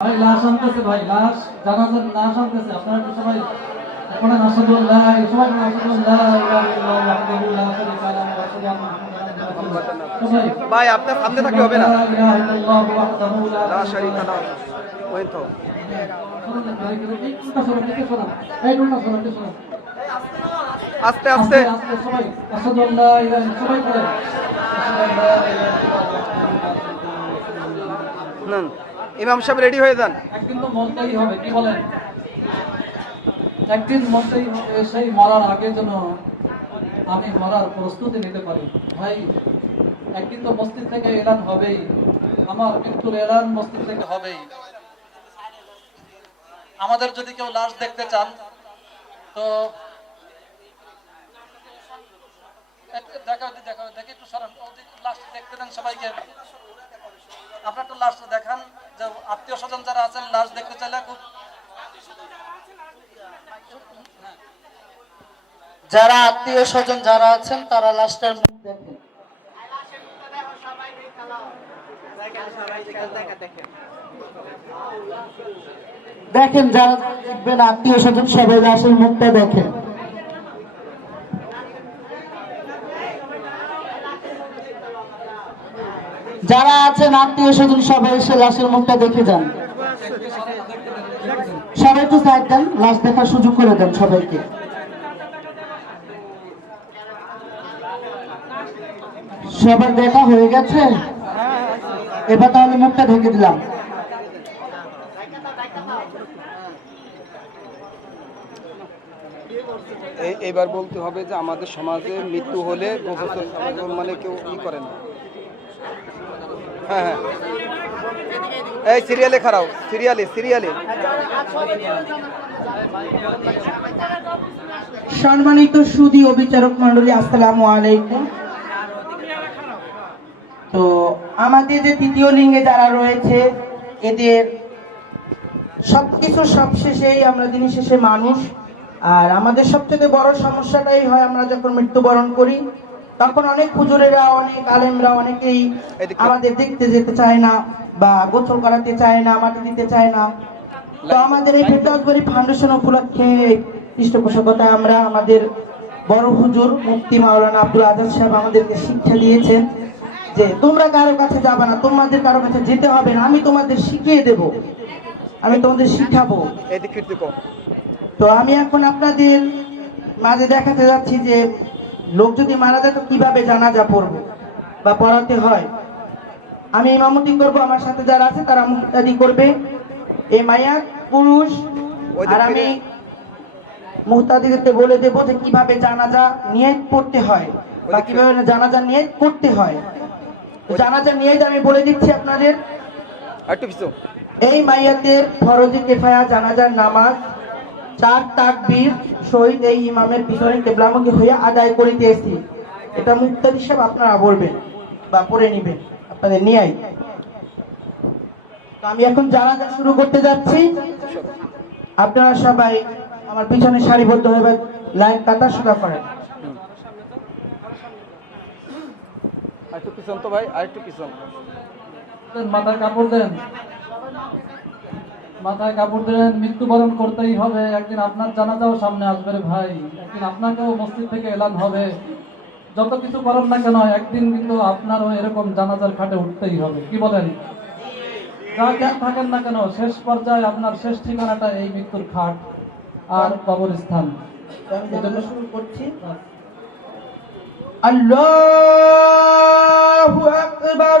ভাই লাশ আনতেছে ভাই লাশ। জানাজার লাশ আনতেছে আপনারা কি সবাই এখন সবাই ভাই আপনার সামনে থাকলে হবে না। লা শারীকা লাহু। ওই তো আস্তে আস্তে। সবাই। আসাদুল্লাহ সবাই করে নেন ইমাম সাহেব রেডি হয়ে যান। একদিন তো মরতেই হবে, কি বলেন? একদিন মরতেই সেই মরার আগে যেন আমি মরার প্রস্তুতি নিতে পারি। ভাই, একদিন তো মসজিদ থেকে এলান হবেই, আমার মৃত্যুর এলান মসজিদ থেকে হবেই। আমাদের যদি কেউ লাশ দেখতে চান, তো একটু দেখাও দি দেখাও দেখি একটু সরান। লাশ দেখতে দেন সবাইকে। আপনার একটু লাশ দেখান। আত্মীয় স্বজন যারা আছেন, লাশ দেখতে চাইলে খুব যারা আত্মীয় স্বজন যারা আছেন, তারা লাস্টের মুখ দেখেন। দেখেন, যারা দেখবেন আত্মীয় স্বজন সবাই লাশের মুখটা দেখেন। যারা আছেন আত্মীয় স্বজন সবাই এসে লাশের মুখটা দেখে যান। সবাই তো সাইড দেন, লাশ দেখার সুযোগ করে দেন সবাইকে। সবার দেখা হয়ে গেছে। এবার তাহলে মুখটা ঢেকে দিলাম। এবার বলতে হবে যে আমাদের সমাজে মৃত্যু হলে মানে কেউ ই করে না। হ্যাঁ হ্যাঁ। এই সিরিয়ালে খারাও সিরিয়ালে সিরিয়ালে সম্মানিত সুদী ও বিচারক মন্ডলী আসসালামু আলাইকুম। তো আমাদের যে তৃতীয় লিঙ্গে যারা রয়েছে, এদের সবকিছু সবশেষেই আমরা দিন শেষে মানুষ। আর আমাদের সবচেয়ে বড় সমস্যাটাই হয় আমরা যখন মৃত্যুবরণ করি তখন অনেক হুজুরেরা অনেক আলেমরা অনেকেই আমাদের দেখতে যেতে চায় না বা গোসল করাতে চায় না মাটি দিতে চায় না। তো আমাদের এই ফেরদাউসবাড়ি ফাউন্ডেশন উপলক্ষে পৃষ্ঠপোষকতায় আমরা আমাদের বড় হুজুর মুফতি মাওলানা আব্দুল আজাদ সাহেব আমাদেরকে শিক্ষা দিয়েছেন যে তোমরা কারও কাছে যাবে না তোমাদের কারও কাছে যেতে হবে না আমি তোমাদের শিখিয়ে দেব আমি তোমাদের শিখাবো। তো আমি এখন আপনাদের মাঝে দেখাতে যাচ্ছি যে লোক যদি মারা যায় তো কীভাবে জানাজা পড়বে বা পড়াতে হয়? আমি ইমামতি করব আমার সাথে যারা আছে তারা মুক্তাদি করবে। এই মায়া পুরুষ আর আমি মুক্তাদিদেরকে বলে দেব যে কীভাবে জানাজা নিয়ে পড়তে হয় বা কীভাবে জানাজা নিয়ে করতে হয়। জানাজা নিয়ে আমি বলে দিচ্ছি আপনাদের। এই মাইয়াতের ফরজে কেফায়া জানাজার নামাজ চার তাকবীর শহীদ এই ইমামের পিছনে কেবলামুখী হয়ে আদায় করিতেছি এটা মুক্তাদ হিসাব আপনারা বলবেন বা পড়ে নেবেন আপনাদের নিয়াই তো আমি এখন জানাজা শুরু করতে যাচ্ছি আপনারা সবাই আমার পিছনে সারিবদ্ধ হয়ে লাইন কাটা শুরু করেন। আর একটু পিছন তো ভাই আর একটু পিছন। দেন, মাথায় কাপড় দেন। মাথায় কাপড় দেন মৃত্যুবরণ করতেই হবে। একদিন আপনার জানাজাও সামনে আসবে ভাই। একদিন আপনাকেও মসজিদ থেকে এলান হবে। যত কিছু করেন না কেন একদিন কিন্তু আপনারও এরকম জানাজার খাটে উঠতেই হবে। কি বলেন? যা জ্ঞান থাকেন না কেন শেষ পর্যায়ে আপনার শেষ ঠিকানাটা এই মৃত্যুর খাট আর কবরস্থান জানাজা শুরু করছি। আল্লাহু আকবার।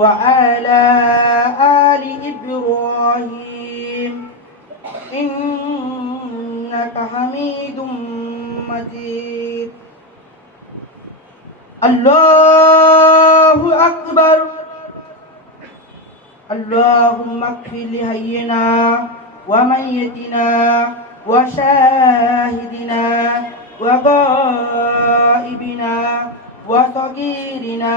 وعلى آل إبراهيم إنك حميد مجيد. الله أكبر. اللهم اكفر لهينا وميتنا وشاهدنا وغائبنا وصغيرنا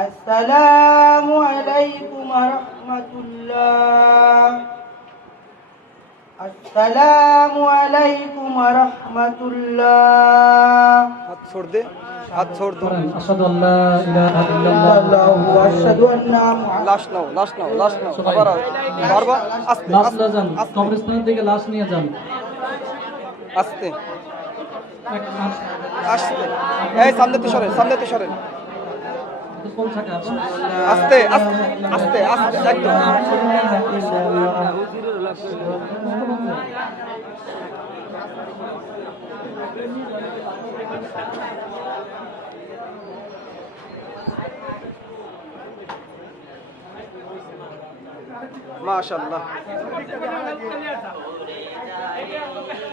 আসসালামু আলাইকুম রহমতুল্লাহ। আসসালামু আলাইকুম রহমতুল্লাহ। হাত ছোড় দে হাত ছোড় দো। আশহাদু আল্লা ইলাহা ইল্লাল্লাহ ওয়া আশহাদু আন্না লাশ নাও লাশ নাও লাশ নাও। আবার বারবার আস্তে আস্তে যান কবরস্থান থেকে লাশ নিয়ে যান। আস্তে। আস্তে। এই সামনে তো সরেন সামনে তো সরেন। আস্তে আস্তে আস্তে একদম। মাশাআল্লাহ।